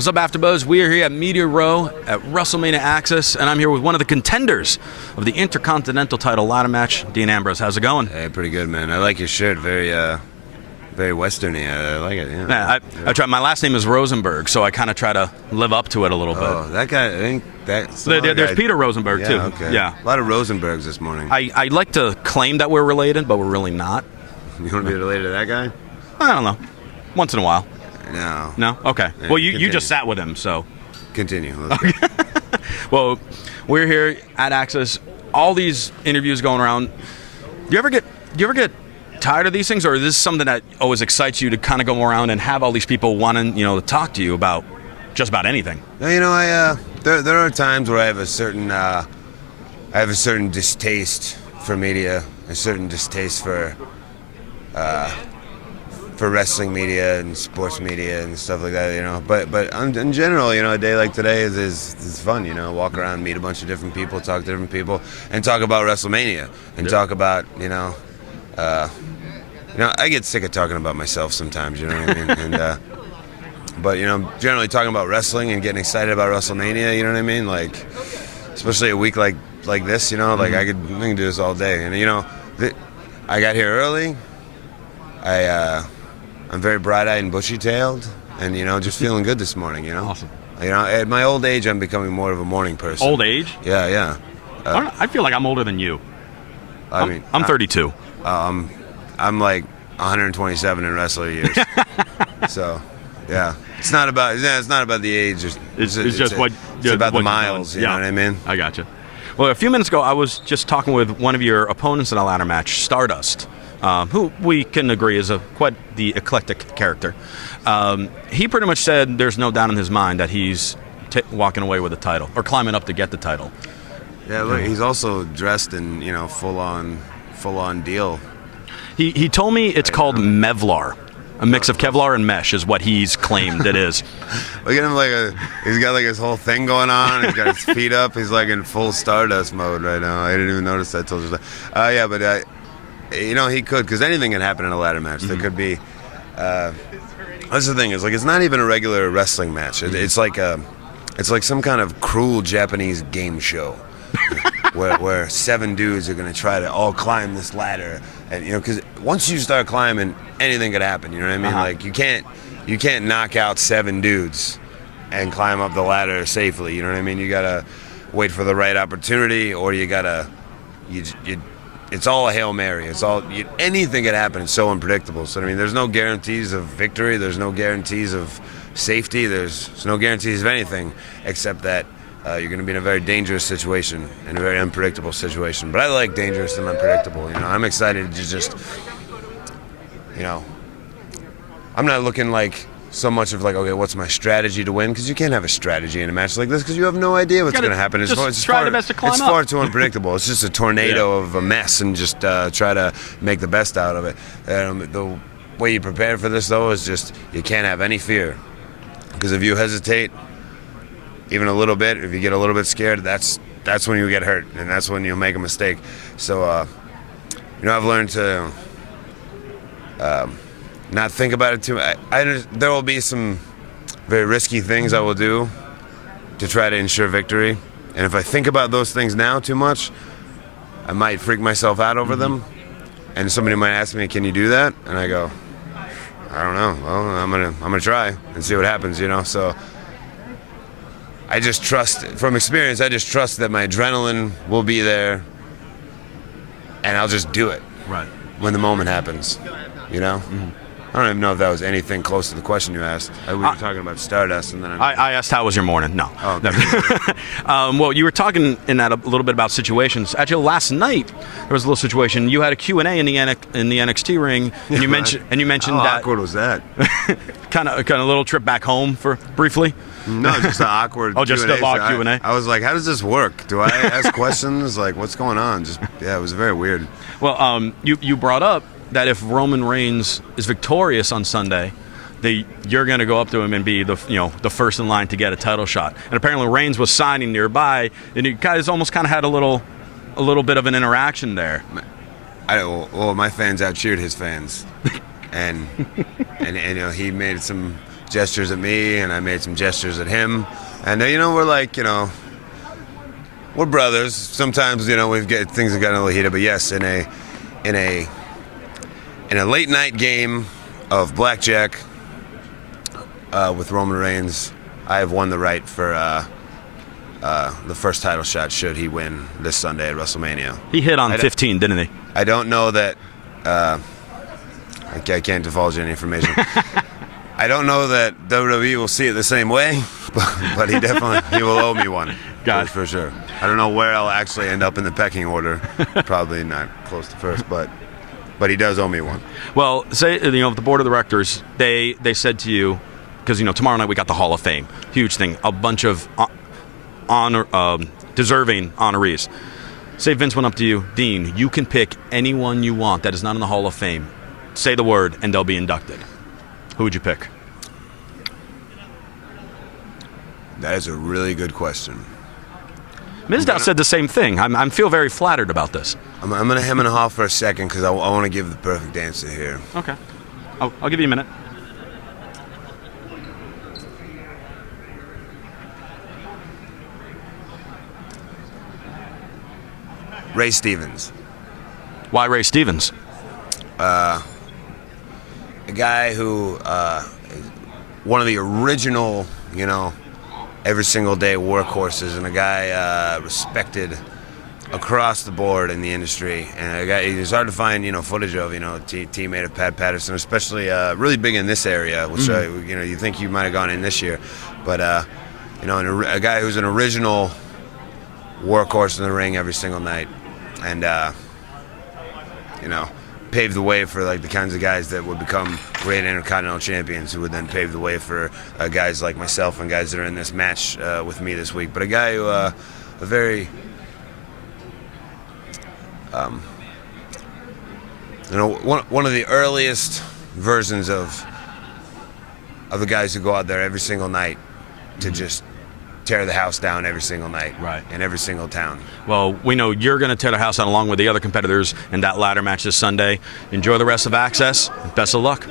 What's up, AfterBuzz? We are here at Media Row at Wrestlemania Axxess, and I'm here with one of the contenders of the Intercontinental title ladder match, Dean Ambrose. How's it going? Hey, pretty good, man. I like your shirt. Very westerny. I like it. Yeah, I try. My last name is Rosenberg, so I kind of try to live up to it a little bit. Oh, that guy. I think that's There's Peter Rosenberg too. Okay. Yeah, a lot of Rosenbergs this morning. I like to claim that we're related, but we're really not. You want to be related to that guy? I don't know. Once in a while. No. No? Okay. Yeah, Well, you just sat with him, so. Continue. Let's go. Well, we're here at Axxess. All these interviews going around. Do you ever get tired of these things, or is this something that always excites you to kind of go around and have all these people wanting, to talk to you about just about anything? No, there are times where I have a certain distaste for media, a certain distaste for wrestling media and sports media and stuff like that, But in general, a day like today is fun, Walk around, meet a bunch of different people, talk to different people, and talk about Wrestlemania and talk about, I get sick of talking about myself sometimes, you know what I mean? And but generally talking about wrestling and getting excited about Wrestlemania, you know what I mean? Like, especially a week like this, like I can do this all day. And I got here early. I'm very bright-eyed and bushy-tailed, and just feeling good this morning. Awesome. At my old age, I'm becoming more of a morning person. Old age? Yeah. I feel like I'm older than you. I'm 32. I'm like 127 in wrestler years. So, yeah, it's not about the age. It's about the miles. You know what I mean? I gotcha. Well, a few minutes ago, I was just talking with one of your opponents in a ladder match, Stardust. Who we can agree is quite the eclectic character. He pretty much said there's no doubt in his mind that he's walking away with the title or climbing up to get the title. Yeah, look, he's also dressed in full on deal. He told me it's called Mevlar. A mix of Kevlar and mesh is what he's claimed it is. Look at him he's got his whole thing going on. He's got his feet up. He's like in full Stardust mode right now. I didn't even notice that till just yeah, but he could, because anything can happen in a ladder match. There could be. That's the thing, is it's not even a regular wrestling match. It's like some kind of cruel Japanese game show, where 7 dudes are gonna try to all climb this ladder, and because once you start climbing, anything could happen. You know what I mean? Like you can't knock out 7 dudes and climb up the ladder safely. You know what I mean? You gotta wait for the right opportunity, or you gotta It's all a Hail Mary. Anything could happen. It's so unpredictable. So, there's no guarantees of victory. There's no guarantees of safety. There's no guarantees of anything except that you're going to be in a very dangerous situation, in a very unpredictable situation. But I like dangerous and unpredictable. I'm excited to just, I'm not looking so much of okay, what's my strategy to win? Because you can't have a strategy in a match like this because you have no idea what's going to happen. It's far too unpredictable. It's just a tornado of a mess, and just try to make the best out of it. The way you prepare for this, though, is just you can't have any fear. Because if you hesitate even a little bit, if you get a little bit scared, that's when you get hurt, and that's when you'll make a mistake. So, I've learned to not think about it too much. There will be some very risky things I will do to try to ensure victory. And if I think about those things now too much, I might freak myself out over them. And somebody might ask me, "Can you do that?" And I go, "I don't know. Well, I'm gonna try and see what happens." So I just trust, from experience, I just trust that my adrenaline will be there, and I'll just do it when the moment happens. I don't even know if that was anything close to the question you asked. We were talking about Stardust, and then I asked how was your morning. No. Oh, okay. Well, you were talking in that a little bit about situations. Actually, last night there was a little situation. You had a Q&A in the NXT ring, and you mentioned how that. awkward was that? kind of a little trip back home for briefly. No, just an awkward. Just a log Q&A. I was like, how does this work? Do I ask questions? What's going on? It was very weird. Well, you brought up that if Roman Reigns is victorious on Sunday, you're going to go up to him and be the first in line to get a title shot. And apparently Reigns was signing nearby, and you guys almost kind of had a little bit of an interaction there. My fans out cheered his fans, and he made some gestures at me, and I made some gestures at him. And we're like, we're brothers. Sometimes, things have gotten a little heated, but yes, in a late night game of blackjack with Roman Reigns, I have won the right for the first title shot should he win this Sunday at WrestleMania. He hit on 15, didn't he? I don't know that. I can't divulge any information. I don't know that WWE will see it the same way, but he will owe me one. Got it. For sure. I don't know where I'll actually end up in the pecking order. Probably not close to first, but he does owe me one. Well, say the board of directors, they said to you, because tomorrow night we got the Hall of Fame, huge thing, a bunch of deserving honorees. Say Vince went up to you, Dean, you can pick anyone you want that is not in the Hall of Fame. Say the word, and they'll be inducted. Who would you pick? That is a really good question. Mizdow said the same thing. I feel very flattered about this. I'm going to hem and haw for a second because I want to give the perfect answer here. Okay. I'll give you a minute. Ray Stevens. Why Ray Stevens? A guy who one of the original, every single day workhorses, and a guy respected across the board in the industry, and a guy it's hard to find footage of teammate of Pat Patterson, especially really big in this area, which you think you might have gone in this year, but a guy who's an original workhorse in the ring every single night, and paved the way for like the kinds of guys that would become great Intercontinental champions, who would then pave the way for guys like myself and guys that are in this match with me this week. But a guy who a very one of the earliest versions of the guys who go out there every single night to just tear the house down every single night, right, in every single town. Well, we know you're going to tear the house down along with the other competitors in that ladder match this Sunday. Enjoy the rest of Axxess. Best of luck.